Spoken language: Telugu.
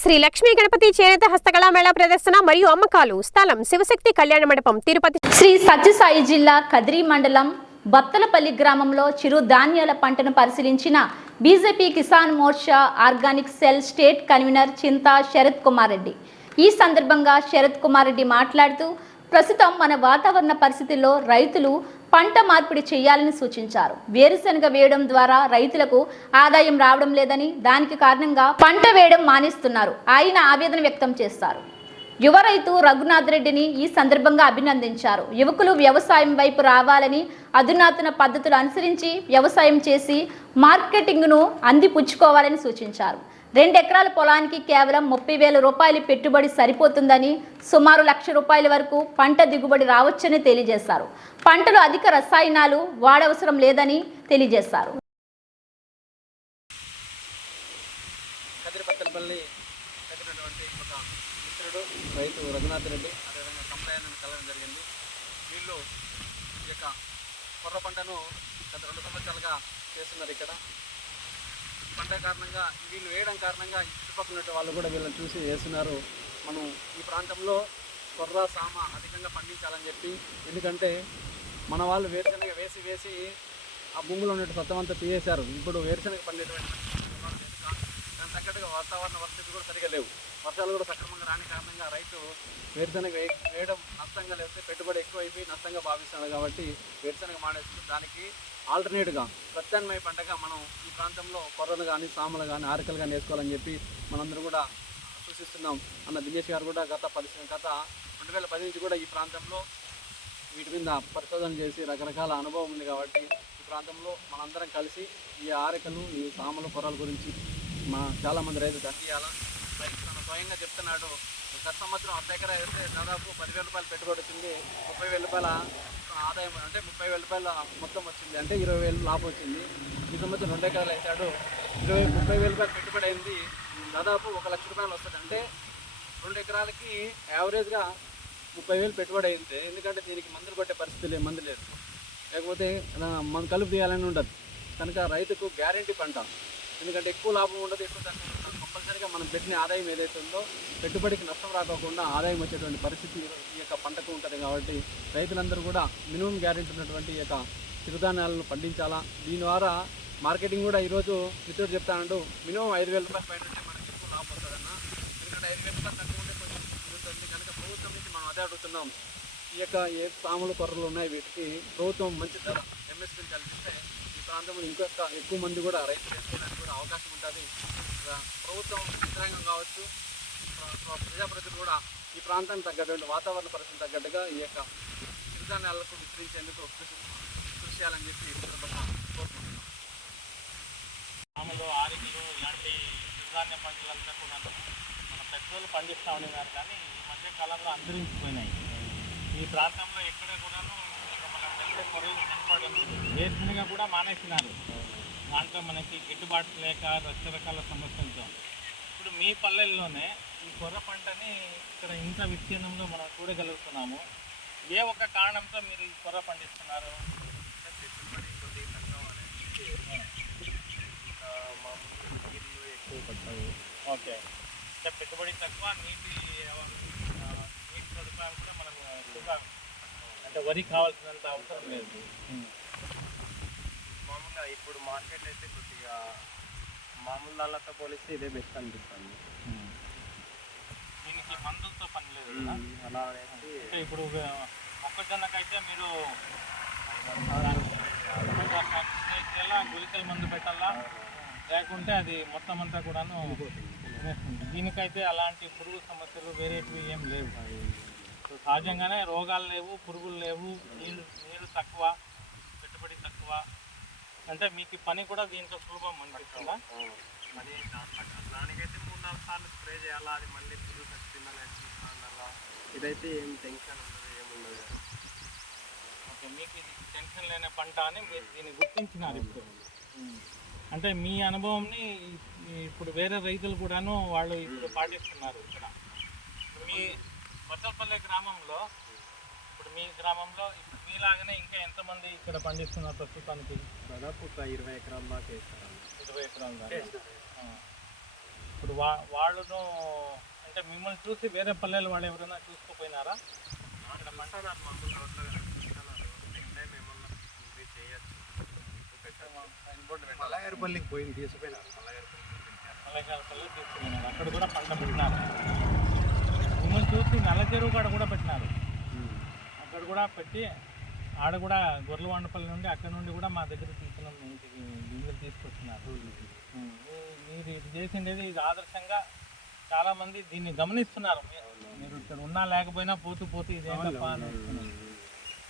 శ్రీ లక్ష్మీ గణపతి చేనేత హస్తకళా మేళా ప్రదర్శన మరియు అమ్మకాలు. స్థలం శివశక్తి కళ్యాణ మండపం తిరుపతి. శ్రీ సత్యసాయి జిల్లా కదిరి మండలం బత్తలపల్లి గ్రామంలో చిరు ధాన్యాల పంటను పరిశీలించిన BJP Kisan Morcha organic cell state convener Chinta Sarath Kumar Reddy. ఈ సందర్భంగా శరత్ కుమార్ రెడ్డి మాట్లాడుతూ ప్రస్తుతం మన వాతావరణ పరిస్థితుల్లో రైతులు పంట మార్పిడి చేయాలని సూచించారు. వేరుశనగ వేయడం ద్వారా రైతులకు ఆదాయం రావడం లేదని దానికి కారణంగా పంట వేయడం మానేస్తున్నారు. ఆయన ఆవేదన వ్యక్తం చేస్తారు. యువ రైతు రఘునాథ్ రెడ్డిని ఈ సందర్భంగా అభినందించారు. యువకులు వ్యవసాయం వైపు రావాలని అధునాతన పద్ధతులు అనుసరించి వ్యవసాయం చేసి మార్కెటింగ్ను అందిపుచ్చుకోవాలని సూచించారు. రెండెకరాల పొలానికి కేవలం ముప్పై వేల రూపాయలు పెట్టుబడి సరిపోతుందని సుమారు లక్ష రూపాయల వరకు పంట దిగుబడి రావచ్చని తెలియజేశారు. పంటలు అధిక రసాయనాలు వాడవసరం లేదని తెలియజేశారు. రైతు రఘునాథ్ రెడ్డి అదేవిధంగా కంప్లైంట్ కలవడం జరిగింది. వీళ్ళు ఈ యొక్క కొర్ర పంటను గత రెండు సంవత్సరాలుగా చేస్తున్నారు ఇక్కడ. పంట కారణంగా వీళ్ళు వేయడం కారణంగా చుట్టుపక్కల వాళ్ళు కూడా వీళ్ళని చూసి వేస్తున్నారు. మనం ఈ ప్రాంతంలో కొర్ర సామ అధికంగా పండించాలని చెప్పి ఎందుకంటే మన వాళ్ళు వేరుశనగ వేసి వేసి ఆ భూమిలో ఉన్న సత్తం అంతా తీసేశారు. ఇప్పుడు వేరుశనగ పండేటువంటి దానికి తగ్గట్టుగా వాతావరణ పరిస్థితులు కూడా సరిగా లేవు. వర్షాలు కూడా సక్రమంగా రాని కారణంగా రైతు వేరుశనగ వేయడం నష్టంగా లేకపోతే పెట్టుబడి ఎక్కువ అయిపోయి నష్టంగా భావిస్తున్నాడు కాబట్టి వేరుశనగ మానేస్తూ దానికి ఆల్టర్నేట్గా ప్రత్యామ్నాయ పంటగా మనం ఈ ప్రాంతంలో కొర్రలు కానీ సామలు కానీ ఆరకలు కానీ వేసుకోవాలని చెప్పి మనందరం కూడా సూచిస్తున్నాం అన్న దినేష్ గారు కూడా గత పరిశ్రమ గత రెండు వేల పది నుంచి కూడా ఈ ప్రాంతంలో వీటి మీద పరిశోధన చేసి రకరకాల అనుభవం ఉంది కాబట్టి ఈ ప్రాంతంలో మనందరం కలిసి ఈ ఆరకలు ఈ సామలు కొర్రల గురించి మా చాలామంది రైతులు అందియాలా తను స్వయంగా చెప్తున్నాడు. గత సంవత్సరం అర్ధ ఎకరా వేస్తే దాదాపు పదివేల రూపాయలు పెట్టుబడి వచ్చింది. ముప్పై వేల రూపాయల ఆదాయం అంటే ముప్పై వేల రూపాయల మొత్తం వచ్చింది. అంటే ఇరవై వేలు లాభం వచ్చింది. ఈ సంవత్సరం రెండు ఎకరాలు వేసాడు ఇరవై ముప్పై వేల రూపాయలు పెట్టుబడి అయింది. దాదాపు ఒక లక్ష రూపాయలు వస్తుంది. అంటే రెండు ఎకరాలకి యావరేజ్గా ముప్పై వేలు పెట్టుబడి అయింది. ఎందుకంటే దీనికి మందులు కొట్టే పరిస్థితి లేదు మందు లేదు. లేకపోతే మనం మన కలుపు తీయాలని ఉండదు. కనుక రైతుకు గ్యారంటీ పంట. ఎందుకంటే ఎక్కువ లాభం ఉండదు ఎక్కువ తక్కువ ఉండదు. కంపల్సరీగా మనం పెట్టిన ఆదాయం ఏదైతే ఉందో పెట్టుబడికి నష్టం రాకోకుండా ఆదాయం వచ్చేటువంటి పరిస్థితి ఈ యొక్క పంటకు ఉంటుంది కాబట్టి రైతులందరూ కూడా మినిమం గ్యారెంటీ ఉన్నటువంటి ఈ యొక్క చిరుధాన్యాలను పండించాలా? దీని ద్వారా మార్కెటింగ్ కూడా ఈరోజు మిత్రుడు చెప్తానంటూ మినిమం ఐదు వేల రూపాయలు పైన మనకి ఎక్కువ లాభం వస్తుందన్న. ఎందుకంటే ఐదు వేల రూపాయలు తక్కువ ఉంటే కొంచెం తిరుగుతుంది కనుక ప్రభుత్వం నుంచి మనం అదే అడుగుతున్నాం. ఈ యొక్క ఏ సాములు కొర్రలు ఉన్నాయి వీటికి ప్రభుత్వం మంచి ధర ఎంఎస్పీని కల్పిస్తే ప్రాంతంలో ఇంకొక ఎక్కువ మంది కూడా రైతులు చేసుకోవడానికి కూడా అవకాశం ఉంటుంది. ఇక ప్రభుత్వం యంత్రాంగం కావచ్చు ప్ర- ప్రజాప్రతినిధులు కూడా ఈ ప్రాంతానికి తగ్గటువంటి వాతావరణ పరిస్థితి తగ్గట్టుగా ఈ యొక్క సిరిధాన్యాలకు విస్తరించేందుకు కృషి కృషి చేయాలని చెప్పి కోరుకుంటున్నాం. మామూలు ఆరికలు ఇలాంటి సిరిధాన్య పంటలంతా కూడా మన పెద్దలు పండిస్తూ ఉన్నారు కానీ ఈ మధ్య కాలంలో అంతరించిపోయినాయి. ఈ ప్రాంతంలో వేసినగా కూడా మానేసినారు. దాంట్లో మనకి గిట్టుబాటు లేక రకరకాల సమస్యలతో. ఇప్పుడు మీ పల్లెల్లోనే ఈ కొర్ర పంటని ఇక్కడ ఇంత విస్తీర్ణంలో మనం చూడగలుగుతున్నాము. ఏ ఒక్క కారణంతో మీరు ఈ కొర్ర పండిస్తున్నారు? తక్కువ ఎక్కువ ఓకే పెట్టుబడి తక్కువ నీటి నీటి సదుపాయం కూడా మనకు ఎక్కువగా అంటే వరి కావాల్సినంత అవసరం లేదు. మామూలుగా ఇప్పుడు మార్కెట్ అయితే కొద్దిగా మామూలు దానితో పోలిస్తే ఇదే బెస్ట్ అనిపిస్తుంది. దీనికి మందులతో పని లేదు కదా? అలా అనేసి అంటే ఇప్పుడు మొక్కజొన్నకైతే మీరు ఎలా గుళికల మందు పెట్టాలా? లేకుంటే అది మొత్తం అంతా కూడాను. దీనికైతే అలాంటి పురుగు సమస్యలు వేరేటివి ఏం లేవు. సహజంగానే రోగాలు లేవు పురుగులు లేవు నీళ్ళు నీళ్ళు తక్కువ పెట్టుబడి తక్కువ. అంటే మీకు పని కూడా దీంట్లో సులభం అనిపిస్తుందా? మరి దానికైతే మూడు నాలుగు సార్లు స్ప్రే చేయాలా? అది మళ్ళీ పురుగు చూసుకోవాలా ఇదైతే ఏం టెన్షన్ ఉండదు ఏముండదు ఓకే మీకు ఇది టెన్షన్ లేని పంట అని మీరు దీన్ని గుర్తించినారు ఇప్పుడు. అంటే మీ అనుభవంని ఇప్పుడు వేరే రైతులు కూడాను వాళ్ళు ఇప్పుడు పాటిస్తున్నారు ఇక్కడ. మీ వసలపల్లె గ్రామంలో ఇప్పుడు మీ గ్రామంలో ఇప్పుడు మీలాగానే ఇంకా ఎంతమంది ఇక్కడ పండిస్తున్నారు ప్రస్తుతానికి? దాదాపు ఒక ఇరవై ఎకరాల దాకా వేస్తారండి. ఇరవై ఎకరాల దాకా. ఇప్పుడు వా వాళ్ళను అంటే మిమ్మల్ని చూసి వేరే పల్లెలు వాళ్ళు ఎవరైనా చూసుకోపోయినారా? అక్కడ మసాలాలు మామూలు రోడ్లో మలయారపల్లికి పోయింది తీసుకుపోయినారు. మలయకాలపల్లి తీసుకున్నారు అక్కడ కూడా పంట పెట్టినారు. మిమ్మల్ని చూసి నల్ల చెరువు కాడ కూడా పెట్టినారు. అక్కడ కూడా పెట్టి ఆడ కూడా గొర్రెలవాండపల్లి నుండి అక్కడ నుండి కూడా మా దగ్గర తీసుకున్న గింజలు. ఈ- మీరు ఇది చేసిండేది ఇది ఆదర్శంగా చాలా మంది దీన్ని గమనిస్తున్నారు. మీరు ఇక్కడ ఉన్నా లేకపోయినా పోతూ పోతూ ఇదేంటప్పా అని.